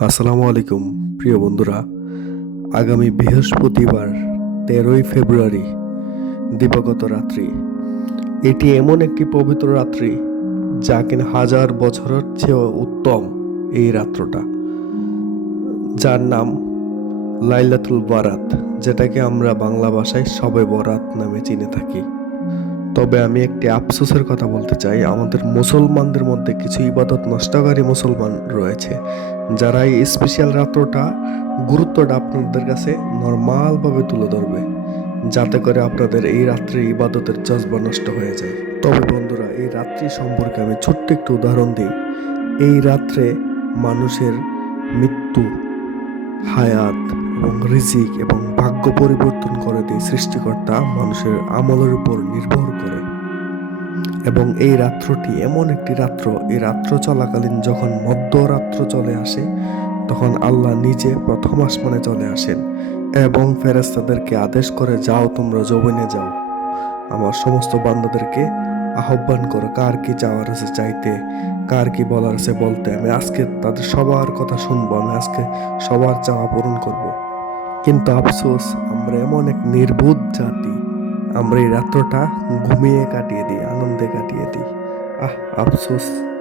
আসসালামু আলাইকুম, প্রিয় বন্ধুরা। আগামী বৃহস্পতিবার, তেরোই ফেব্রুয়ারি, দিবাগত রাত্রি। এটি এমন একটি পবিত্র রাত্রি, যা কিনা হাজার বছরের চেয়েও উত্তম এই রাত্রটা। যার নাম লাইলাতুল বারাত, যেটাকে আমরা বাংলা ভাষায় সবে বরাত নামে চিনে থাকি। তবে আমি একটি আফসোসের কথা বলতে চাই। আমাদের মুসলমানদের মধ্যে কিছু ইবাদত নষ্টকারী মুসলমান রয়েছে, যারা এই স্পেশাল রাত্রটা গুরুত্বটা আপনাদের কাছে নর্মালভাবে তুলে ধরবে, যাতে করে আপনাদের এই রাত্রে ইবাদতের জজবা নষ্ট হয়ে যায়। তবে বন্ধুরা, এই রাত্রি সম্পর্কে আমি ছোট্ট একটু উদাহরণ দিই। এই রাত্রে মানুষের মৃত্যু, হায়াত এবং রিজিক এবং ভাগ্য পরিবর্তন করে দিয়ে সৃষ্টিকর্তা। মানুষের আমলের উপর নির্ভর এবং এই রাত্রটি এমন একটি রাত্র, এই রাত্র চলাকালীন যখন মধ্যরাত্র চলে আসে, তখন আল্লাহ নিজে প্রথম আসমানে চলে আসেন এবং ফেরেস্তাদেরকে আদেশ করে, যাও তোমরা জমিনে যাও আমার সমস্ত বান্দাদেরকে আহ্বান করো, কার কি চাওয়ার আছে চাইতে, কার কি বলার আছে বলতে আমি আজকে তাদের সবার কথা শুনব, আমি আজকে সবার চাওয়া পূরণ করব। কিন্তু আফসোস, আমরা এমন এক নির্বোধ জাতি আমরা এই রাত্রটা ঘুমিয়ে কাটিয়ে দিই আনন্দে কাটিয়ে দিই। আহ আফসোস।